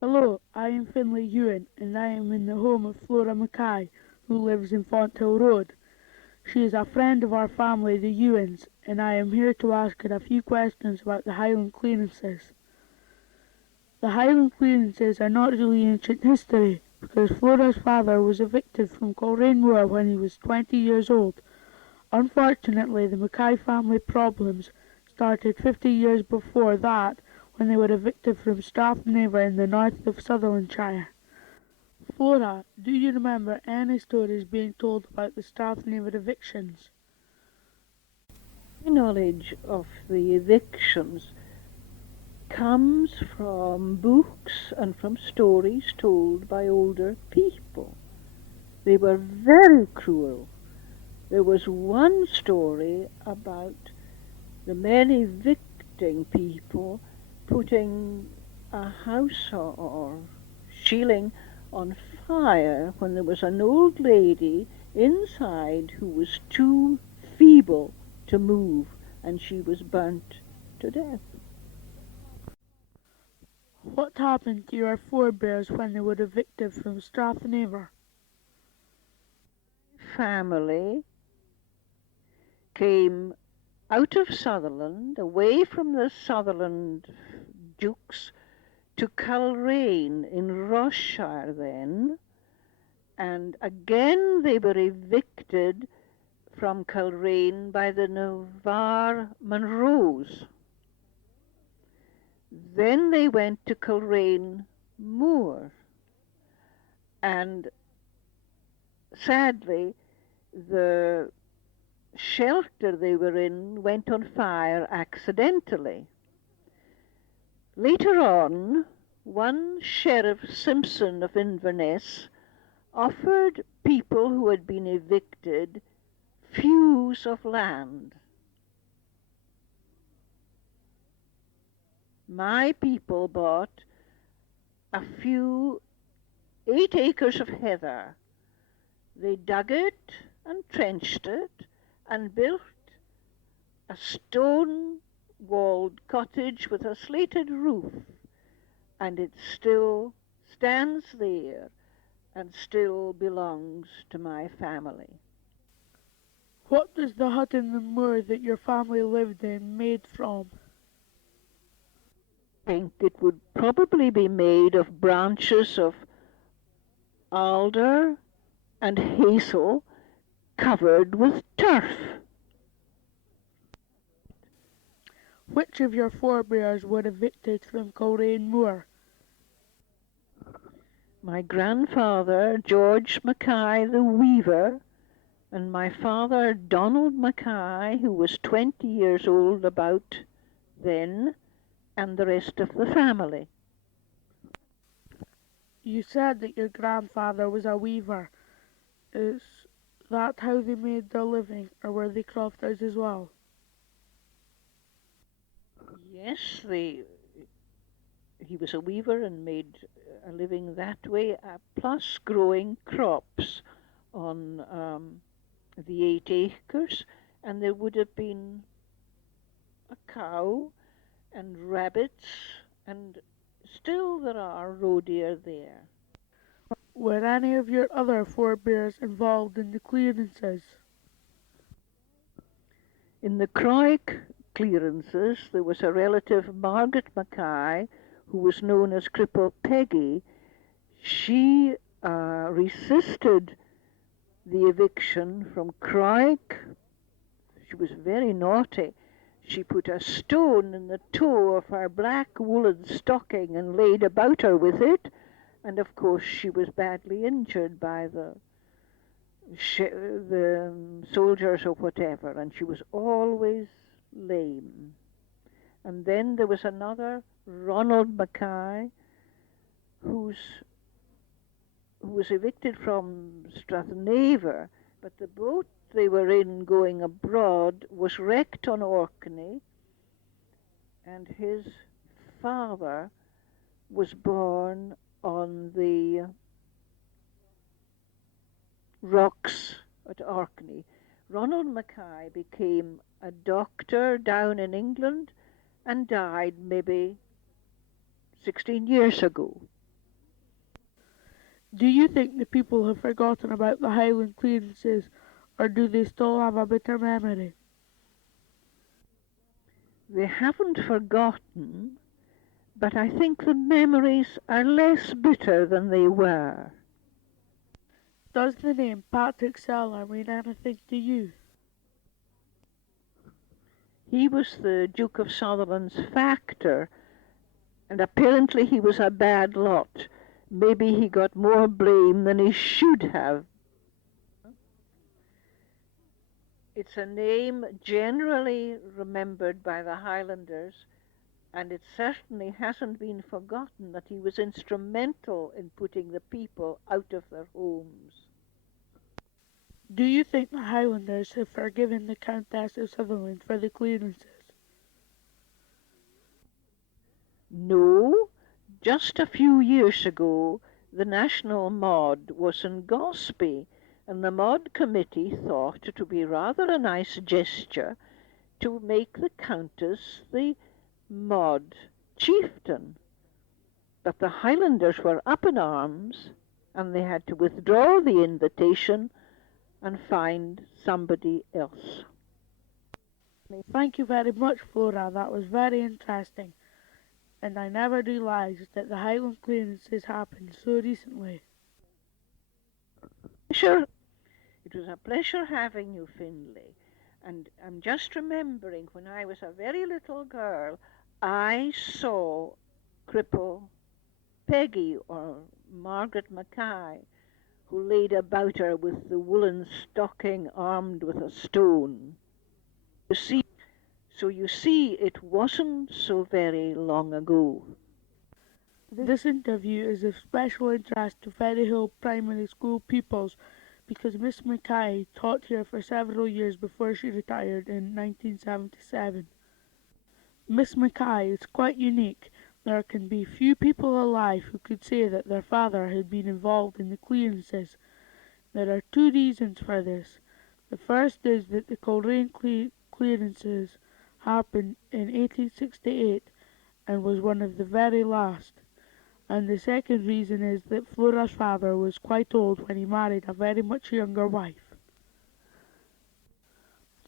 Hello, I am Finlay Ewan, and I am in the home of Flora Mackay, who lives in Fonthill Road. She is a friend of our family, the Ewans, and I am here to ask her a few questions about the Highland Clearances. The Highland Clearances are not really ancient history, because Flora's father was evicted from Coleraine Moor when he was 20 years old. Unfortunately, the Mackay family problems started 50 years before that when they were evicted from Strathnaver in the north of Sutherlandshire. Flora, do you remember any stories being told about the Strathnaver evictions? My knowledge of the evictions comes from books and from stories told by older people. They were very cruel. There was one story about the men evicting people, putting a house or shieling on fire when there was an old lady inside who was too feeble to move, and she was burnt to death. What happened to your forebears when they were evicted from Strathnaver? Family came out of Sutherland, away from the Sutherland dukes, to Coleraine in Rossshire then, and again they were evicted from Coleraine by the Navarre Munros. Then they went to Coleraine Moor, and sadly the shelter they were in went on fire accidentally. Later on, one Sheriff Simpson of Inverness offered people who had been evicted fews of land. My people bought a few 8 acres of heather. They dug it and trenched it and built a stone-walled cottage with a slated roof, and it still stands there and still belongs to my family. What was the hut in the moor that your family lived in made from? I think it would probably be made of branches of alder and hazel covered with turf. Which of your forebears were evicted from Coleraine Moor? My grandfather, George Mackay the weaver, and my father, Donald Mackay, who was 20 years old about then, and the rest of the family. You said that your grandfather was a weaver. Is that how they made their living, or were they crofters as well? Yes, he was a weaver and made a living that way, plus growing crops on the 8 acres, and there would have been a cow and rabbits, and still there are roe deer there. Were any of your other forebears involved in the clearances? In the Croik clearances, there was a relative, Margaret Mackay, who was known as Cripple Peggy. She resisted the eviction from Croik. She was very naughty. She put a stone in the toe of her black woolen stocking and laid about her with it, and of course she was badly injured by the soldiers or whatever, and she was always lame. And then there was another, Ronald Mackay, who was evicted from Strathnaver, but the boat they were in going abroad was wrecked on Orkney, and his father was born on the rocks at Orkney. Ronald Mackay became a doctor down in England and died maybe 16 years ago. Do you think the people have forgotten about the Highland Clearances, or do they still have a bitter memory? They haven't forgotten, but I think the memories are less bitter than they were. Does the name Patrick Seller mean anything to you? He was the Duke of Sutherland's factor, and apparently he was a bad lot. Maybe he got more blame than he should have. It's a name generally remembered by the Highlanders, and it certainly hasn't been forgotten that he was instrumental in putting the people out of their homes. Do you think the Highlanders have forgiven the Countess of Sutherland for the clearances? No, just a few years ago, the National Mod was in Gospey, and the Mod Committee thought it would be rather a nice gesture to make the Countess the Mod chieftain. But the Highlanders were up in arms, and they had to withdraw the invitation and find somebody else. Thank you very much, Flora. That was very interesting, and I never realised that the Highland Clearances happened so recently. Sure, it was a pleasure having you, Finlay. And I'm just remembering when I was a very little girl, I saw cripple Peggy or Margaret Mackay, who laid about her with the woolen stocking armed with a stone. You see, so you see, it wasn't so very long ago. This interview is of special interest to Ferryhill Primary School pupils because Miss Mackay taught here for several years before she retired in 1977. Miss Mackay is quite unique. There can be few people alive who could say that their father had been involved in the clearances. There are two reasons for this. The first is that the Coleraine clearances happened in 1868 and was one of the very last. And the second reason is that Flora's father was quite old when he married a very much younger wife.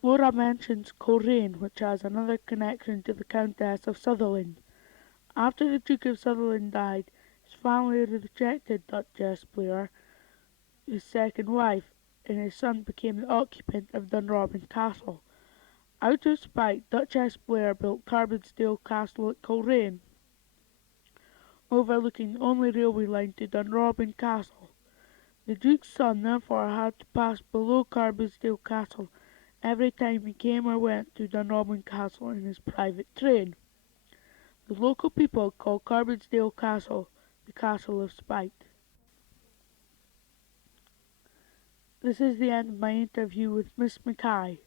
Flora mentions Coleraine, which has another connection to the Countess of Sutherland. After the Duke of Sutherland died, his family rejected Duchess Blair, his second wife, and his son became the occupant of Dunrobin Castle. Out of spite, Duchess Blair built Carbonsdale Castle at Coleraine, overlooking the only railway line to Dunrobin Castle. The Duke's son therefore had to pass below Carbonsdale Castle every time he came or went to Dunrobin Castle in his private train. The local people call Carbonsdale Castle the Castle of Spite. This is the end of my interview with Miss Mackay.